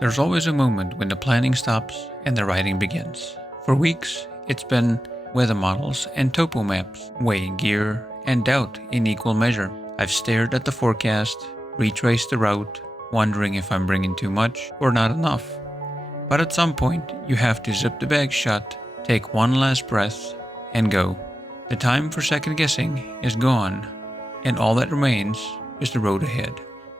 There's always a moment when the planning stops and the writing begins. For weeks, it's been weather models and topo maps, weighing gear and doubt in equal measure. I've stared at the forecast, retraced the route, wondering if I'm bringing too much or not enough. But at some point, you have to zip the bag shut, take one last breath, and go. The time for second guessing is gone, and all that remains is the road ahead.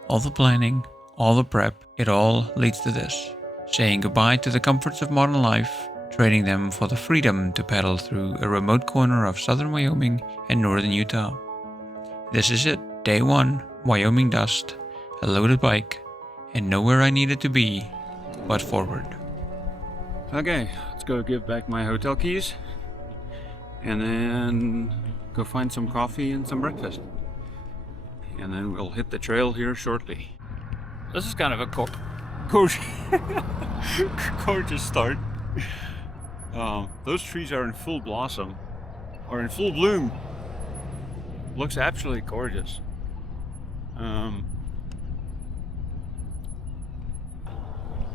All the planning, all the prep, it all leads to this. Saying goodbye to the comforts of modern life, trading them for the freedom to pedal through a remote corner of southern Wyoming and northern Utah. This is it, day one, Wyoming dust, a loaded bike, and nowhere I needed to be but forward. Okay, let's go give back my hotel keys and then go find some coffee and some breakfast. And then we'll hit the trail here shortly. This is kind of a gorgeous start. Those trees are in full blossom, or in full bloom. Looks absolutely gorgeous.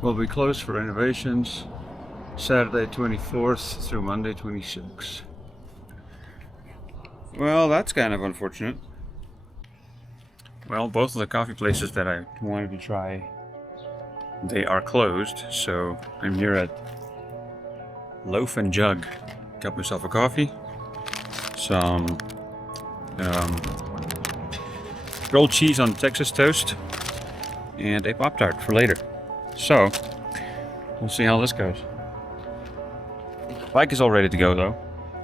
We'll be closed for renovations Saturday 24th through Monday 26th. Well, that's kind of unfortunate. Well, both of the coffee places that I wanted to try, they are closed, so I'm here at Loaf and Jug. Got myself a coffee, some grilled cheese on Texas toast, and a Pop-Tart for later. So, we'll see how this goes. Bike is all ready to go though.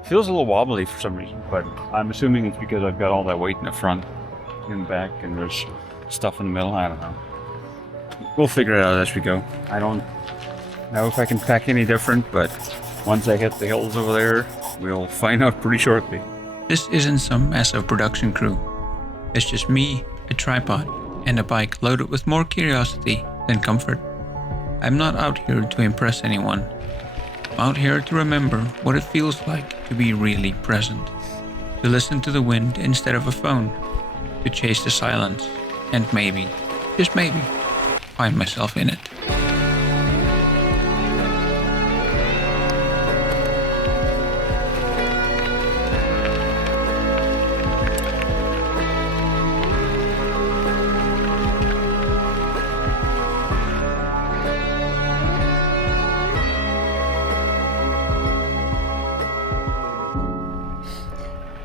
Feels a little wobbly for some reason, but I'm assuming it's because I've got all that weight in the front and back, and there's stuff in the middle. I don't know. We'll figure it out as we go. I don't know if I can pack any different, but once I hit the hills over there, we'll find out pretty shortly. This isn't some massive production crew. It's just me, a tripod, and a bike loaded with more curiosity than comfort. I'm not out here to impress anyone. I'm out here to remember what it feels like to be really present. To listen to the wind instead of a phone. To chase the silence, and maybe, just maybe, find myself in it.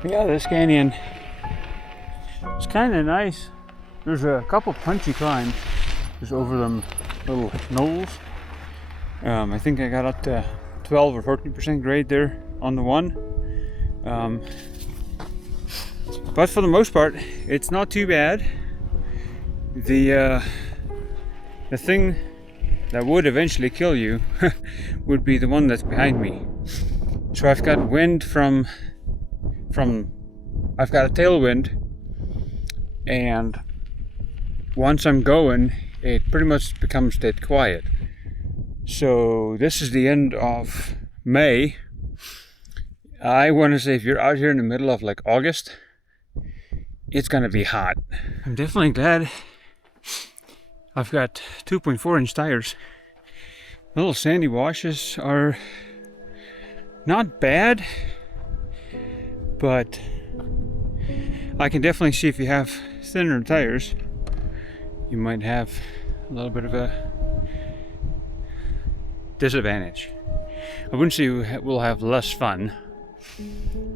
Yeah, this canyon, it's kind of nice. There's a couple punchy climbs just over them little knolls. I think I got up to 12 or 14% grade there on the one. But for the most part, it's not too bad. The thing that would eventually kill you would be the one that's behind me. So I've got wind from I've got a tailwind, and once I'm going, it pretty much becomes dead quiet. So this is the end of May. I want to say if you're out here in the middle of like August, it's gonna be hot. I'm definitely glad I've got 2.4-inch tires. Little sandy washes are not bad, but I can definitely see if you have thinner tires, you might have a little bit of a disadvantage. I wouldn't say we'll have less fun,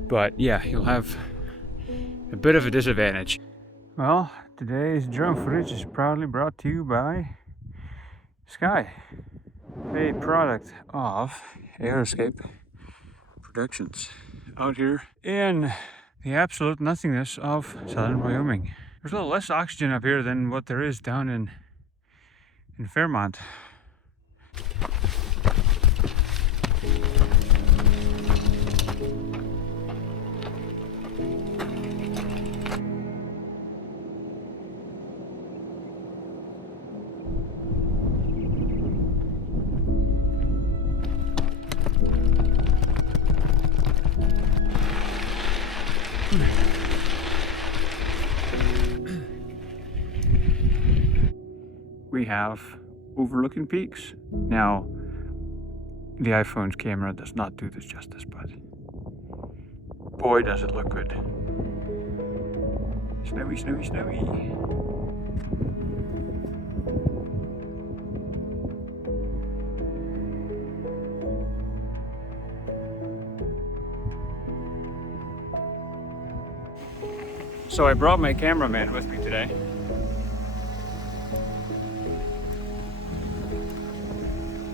but yeah, you'll have a bit of a disadvantage. Well, today's drone footage is proudly brought to you by Sky, a product of Aeroscape Productions, out here in the absolute nothingness of southern Wyoming. There's a little less oxygen up here than what there is down in Fairmont. We have overlooking peaks. Now, the iPhone's camera does not do this justice, but boy does it look good. Snowy, snowy, snowy. So I brought my cameraman with me today.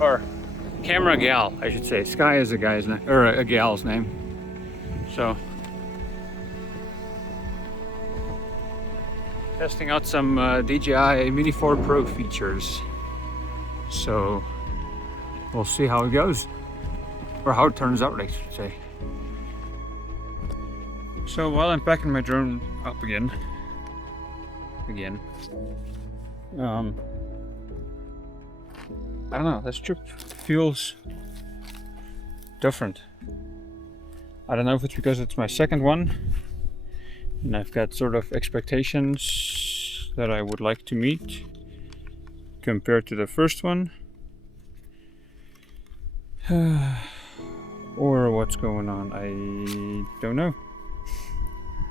Or camera gal, I should say. Sky is a guy's name, or a gal's name. So testing out some DJI Mini 4 Pro features. So we'll see how it goes, or how it turns out, I should say. So while I'm packing my drone up again, I don't know, this trip feels different. I don't know if it's because it's my second one and I've got sort of expectations that I would like to meet compared to the first one, or what's going on, I don't know.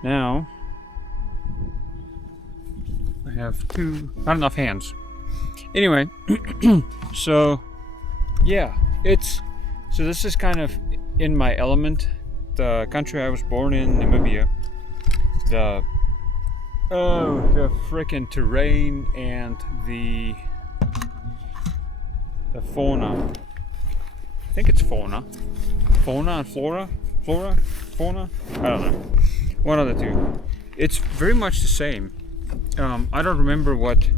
Now I have not enough hands. Anyway, so yeah, so this is kind of in my element. The country I was born in, Namibia. The frickin' terrain and the fauna. I think it's fauna and flora. I don't know. One of the two. It's very much the same. I don't remember what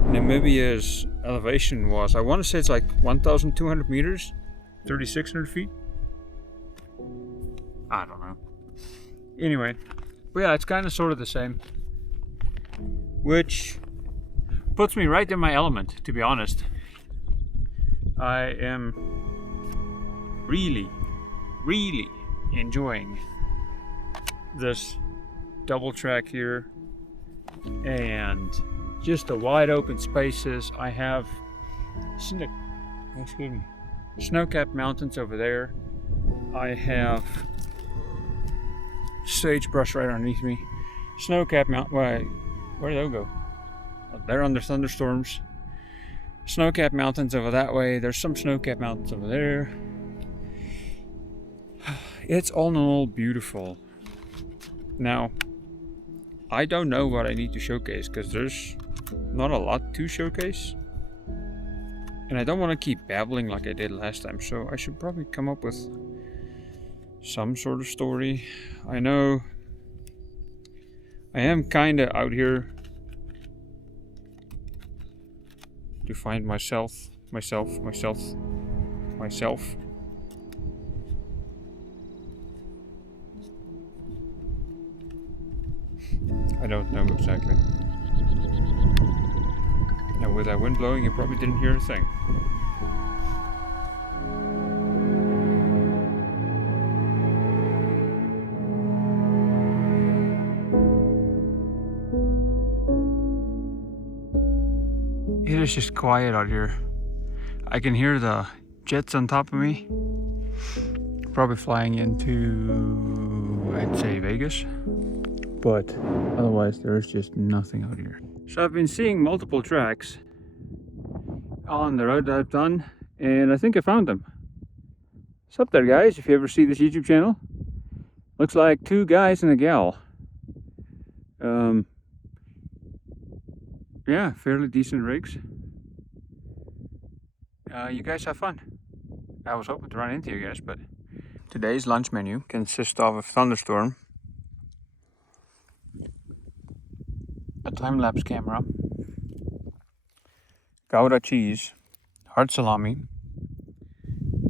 Namibia's elevation was. I want to say it's like 1,200 meters, 3,600 feet. I don't know. Anyway, but yeah, it's kind of sort of the same, which puts me right in my element, to be honest. I am really enjoying this double track here and just the wide open spaces. I have snow-capped mountains over there. I have sagebrush right underneath me. Snow-capped mountain. Where did they go? Oh, they're under thunderstorms. Snow-capped mountains over that way. There's some snow-capped mountains over there. It's all in all beautiful. Now, I don't know what I need to showcase because there's not a lot to showcase. And I don't want to keep babbling like I did last time, so I should probably come up with some sort of story. I know I am kind of out here to find myself. I don't know exactly. Now with that wind blowing, you probably didn't hear a thing. It is just quiet out here. I can hear the jets on top of me. Probably flying into, I'd say, Vegas. But otherwise there's just nothing out here. So I've been seeing multiple tracks on the road that I've done, and I think I found them. What's up there, guys? If you ever see this YouTube channel, looks like two guys and a gal. Yeah, fairly decent rigs. You guys have fun. I was hoping to run into you guys, but today's lunch menu consists of a thunderstorm, a time-lapse camera, Gouda cheese, hard salami,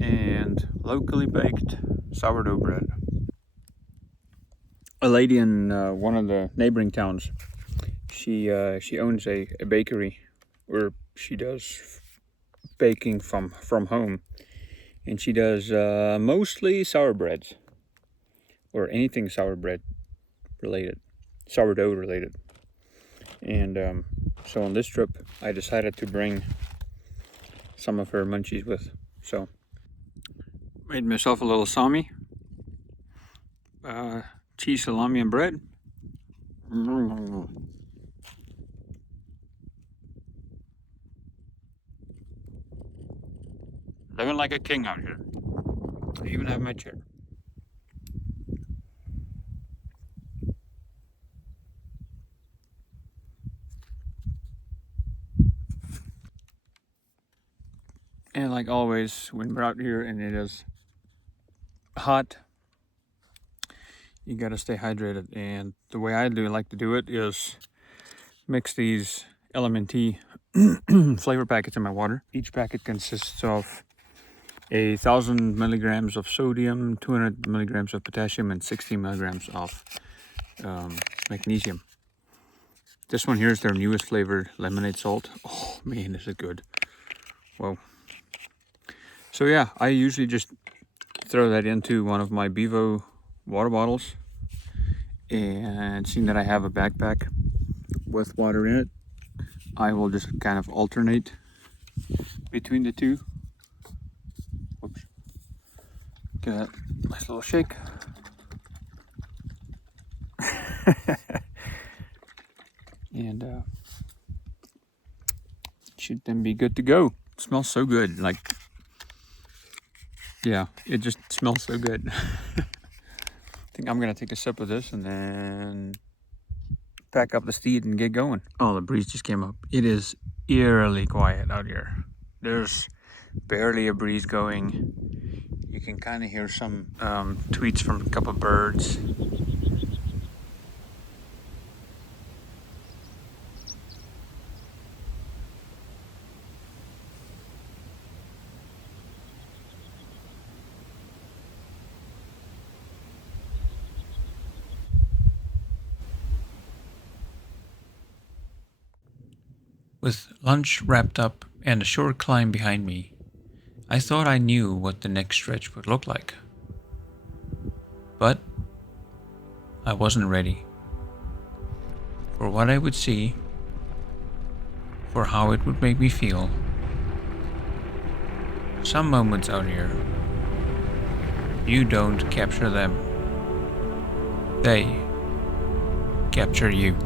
and locally baked sourdough bread. A lady in one of the neighboring towns, she owns a bakery where she does baking from home, and she does mostly sour breads or anything sourdough related. And so on this trip I decided to bring some of her munchies with. So, made myself a little salmi, cheese, salami, and bread. Living like a king out here. I even have my chair. And like always, when we're out here and it is hot, you gotta stay hydrated. And the way I like to do it is mix these LMNT flavor packets in my water. Each packet consists of 1,000 milligrams of sodium, 200 milligrams of potassium, and 60 milligrams of magnesium. This one here is their newest flavor, lemonade salt. Oh man, this is good. Whoa. So yeah, I usually just throw that into one of my Bevo water bottles, and seeing that I have a backpack with water in it, I will just kind of alternate between the two. Whoops. Give that a nice little shake. And should then be good to go. It smells so good. Like, yeah, it just smells so good. I think I'm gonna take a sip of this and then pack up the steed and get going. Oh, the breeze just came up. It is eerily quiet out here. There's barely a breeze going. You can kind of hear some tweets from a couple of birds. With lunch wrapped up and a short climb behind me, I thought I knew what the next stretch would look like. But I wasn't ready for what I would see, for how it would make me feel. Some moments out here, you don't capture them. They capture you.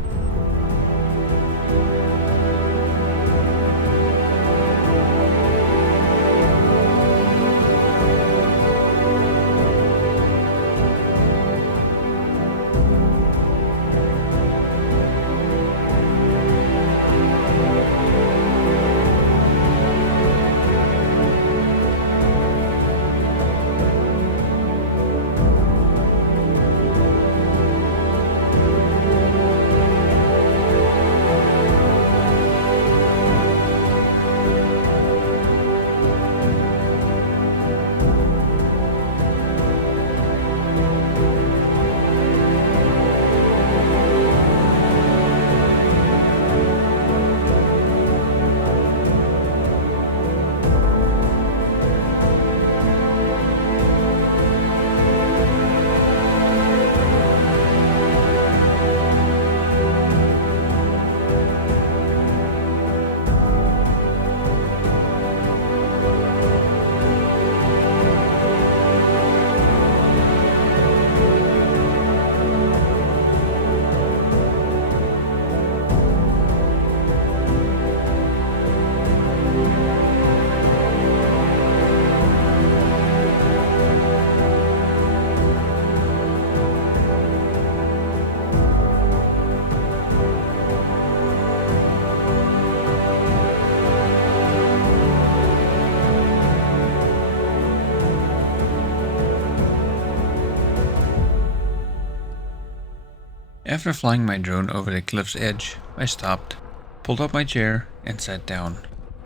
After flying my drone over the cliff's edge, I stopped, pulled up my chair, and sat down.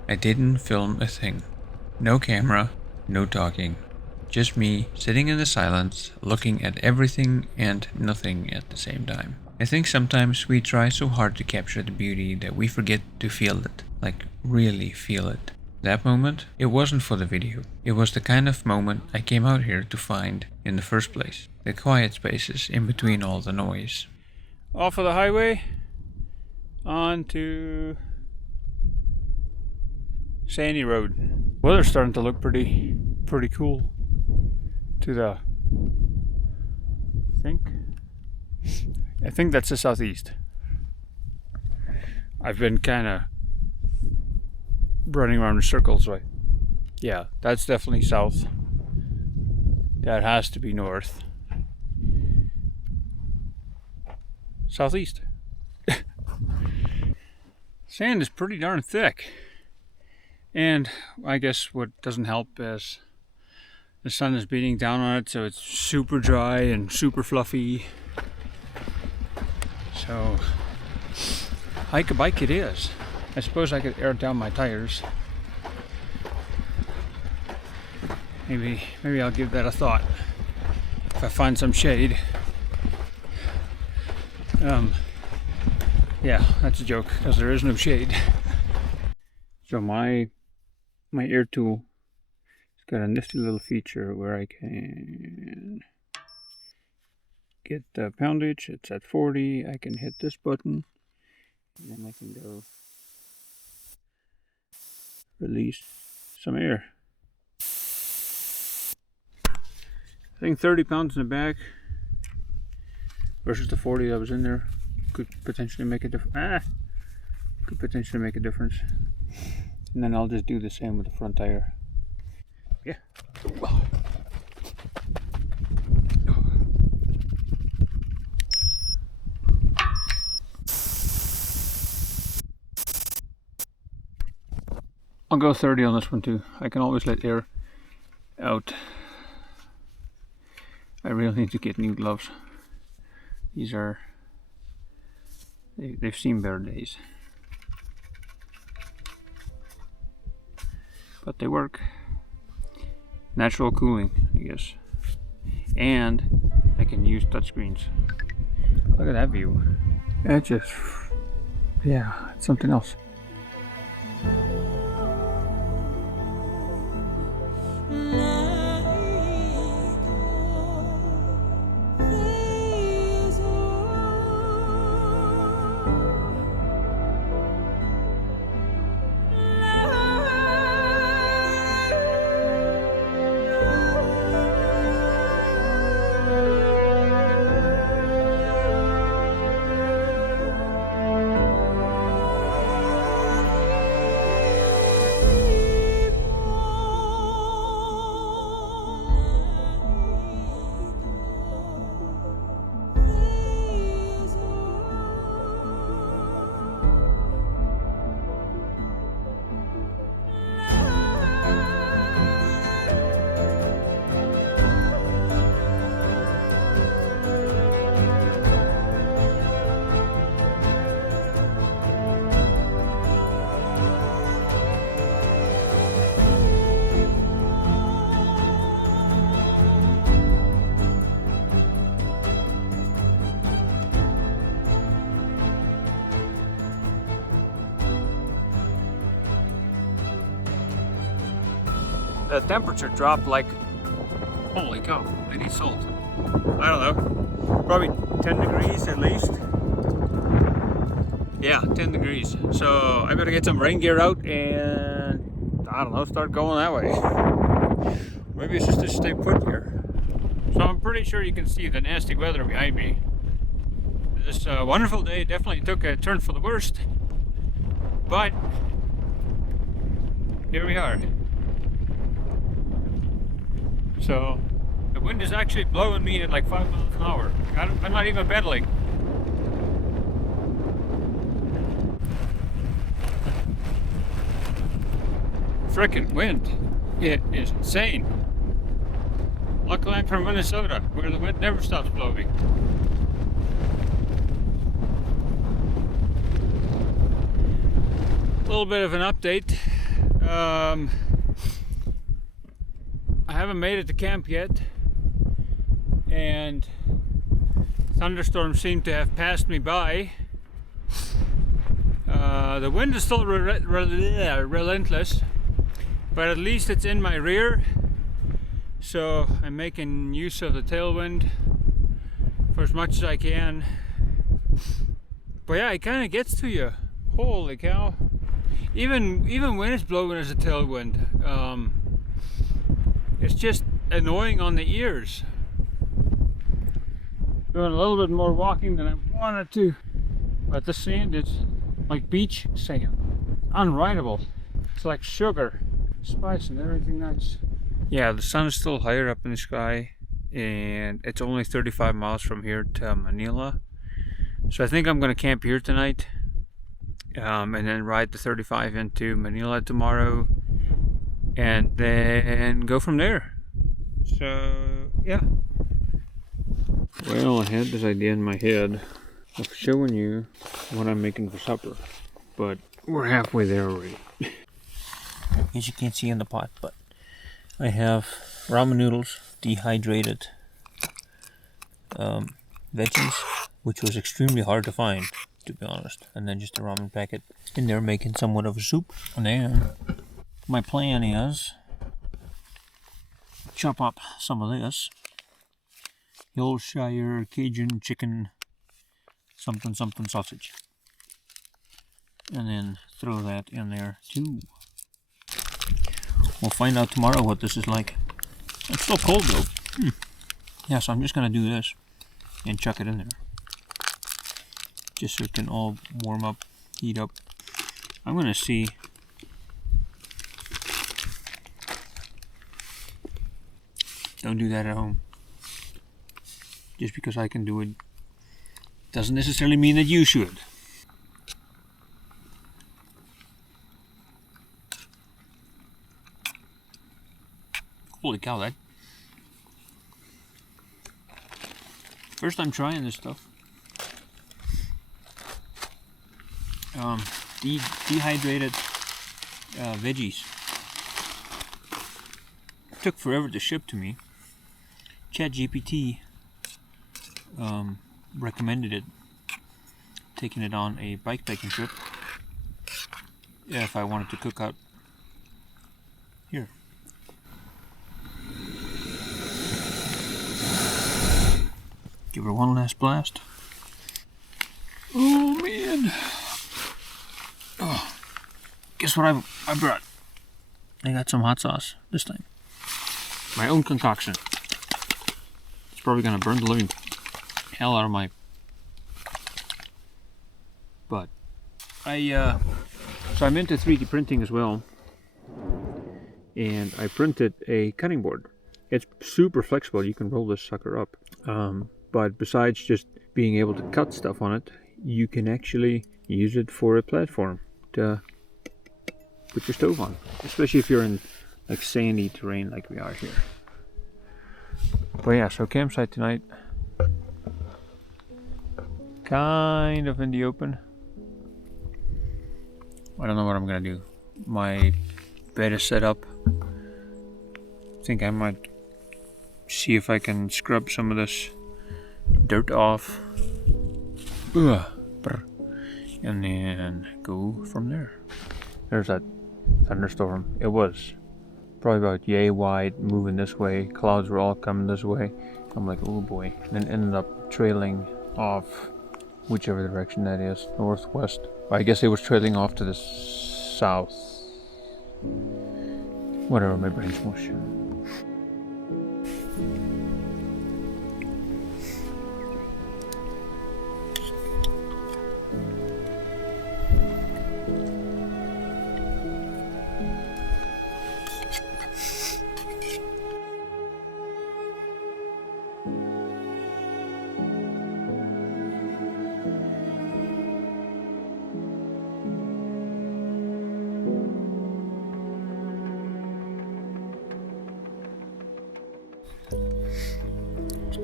I didn't film a thing. No camera, no talking. Just me sitting in the silence, looking at everything and nothing at the same time. I think sometimes we try so hard to capture the beauty that we forget to feel it, like really feel it. That moment, it wasn't for the video. It was the kind of moment I came out here to find in the first place. The quiet spaces in between all the noise. Off of the highway, onto Sandy Road. weather's starting to look pretty cool to the, I think that's the southeast. I've been kind of running around in circles, right? Yeah, that's definitely south. That has to be north. Southeast. Sand is pretty darn thick. And I guess what doesn't help is the sun is beating down on it, so it's super dry and super fluffy. So, hike a bike it is. I suppose I could air down my tires. Maybe I'll give that a thought if I find some shade. Yeah, that's a joke because there is no shade. So my air tool has got a nifty little feature where I can get the poundage. It's at 40. I can hit this button, and then I can go release some air. I think 30 pounds in the back versus the 40 that was in there could potentially make a difference. Could potentially make a difference. And then I'll just do the same with the front tire. Yeah. I'll go 30 on this one too. I can always let air out. I really need to get new gloves. These are, they've seen better days. But they work. Natural cooling, I guess. And I can use touchscreens. Look at that view. It just, yeah, it's something else. The temperature dropped like, holy cow, I need salt. I don't know, probably 10 degrees at least. Yeah, 10 degrees. So I better get some rain gear out and, I don't know, start going that way. Maybe it's just to stay put here. So I'm pretty sure you can see the nasty weather behind me. This wonderful day definitely took a turn for the worst. But, here we are. So, the wind is actually blowing me at like 5 miles an hour. I'm not even pedaling. Frickin' wind. It is insane. Luckily I'm from Minnesota, where the wind never stops blowing. A little bit of an update. I haven't made it to camp yet, and thunderstorms seem to have passed me by. The wind is still relentless, but at least it's in my rear, so I'm making use of the tailwind for as much as I can. But yeah, it kind of gets to you. Holy cow. even when it's blowing as a tailwind, it's just annoying on the ears. Doing a little bit more walking than I wanted to, but the sand is like beach sand, unrideable. It's like sugar, spice, and everything nice. Yeah, the sun is still higher up in the sky, and it's only 35 miles from here to Manila. So I think I'm gonna camp here tonight, and then ride the 35 into Manila tomorrow, and then go from there. So yeah. Well, I had this idea in my head of showing you what I'm making for supper, but we're halfway there already. As you can't see in the pot, but I have ramen noodles, dehydrated veggies, which was extremely hard to find, to be honest, and then just a ramen packet in there making somewhat of a soup. And then my plan is chop up some of this Hillshire Cajun chicken something sausage, and then throw that in there too. We'll find out tomorrow what this is like. It's still cold though. Yeah, so I'm just gonna do this and chuck it in there, just so it can all warm up, heat up. I'm gonna see. Don't do that at home. Just because I can do it doesn't necessarily mean that you should. Holy cow, that. First time trying this stuff. Dehydrated veggies. It took forever to ship to me. ChatGPT recommended it, taking it on a bikepacking trip. Yeah, if I wanted to cook out here. Give her one last blast. Oh man! Oh, guess what I brought? I got some hot sauce this time. My own concoction. It's probably gonna burn the living hell out of my butt. So I'm into 3D printing as well, and I printed a cutting board. It's super flexible. You can roll this sucker up. But besides just being able to cut stuff on it, you can actually use it for a platform to put your stove on, especially if you're in like sandy terrain like we are here. But yeah, so campsite tonight, kind of in the open. I don't know what I'm gonna do. My bed is set up. I think I might see if I can scrub some of this dirt off. And then go from there. There's that thunderstorm. It was probably about yay wide, moving this way. Clouds were all coming this way. I'm like, oh boy. And then ended up trailing off whichever direction that is, northwest. I guess it was trailing off to the south. Whatever, my brain's mush.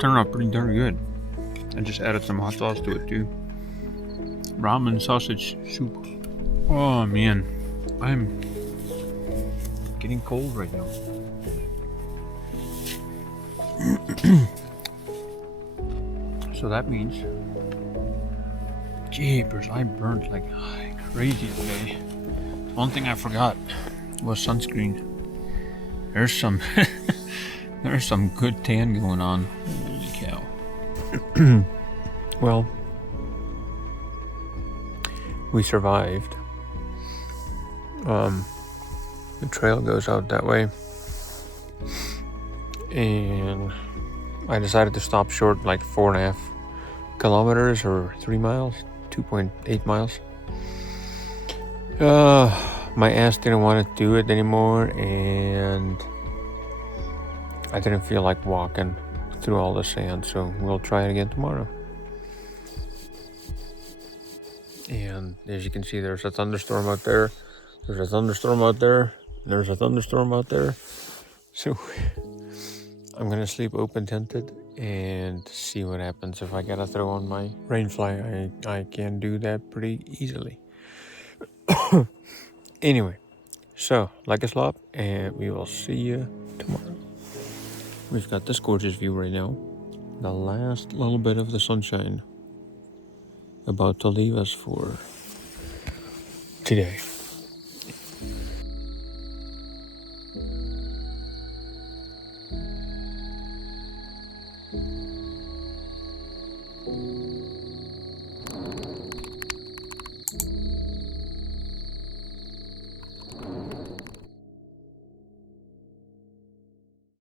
Turned out pretty darn good. I just added some hot sauce to it too. Ramen sausage soup. Oh man, I'm getting cold right now. So that means, jeepers, I burnt like crazy today. One thing I forgot was sunscreen. There's some there's some good tan going on. Holy cow. Well, we survived. The trail goes out that way. And I decided to stop short like 4.5 kilometers or 3 miles, 2.8 miles. My ass didn't want to do it anymore, and I didn't feel like walking through all the sand, so we'll try it again tomorrow. And as you can see, there's a thunderstorm out there. There's a thunderstorm out there. There's a thunderstorm out there. So I'm gonna sleep open tented and see what happens. If I gotta throw on my rain fly, I can do that pretty easily. Anyway, so like a slop, and we will see you tomorrow. We've got this gorgeous view right now. The last little bit of the sunshine about to leave us for today.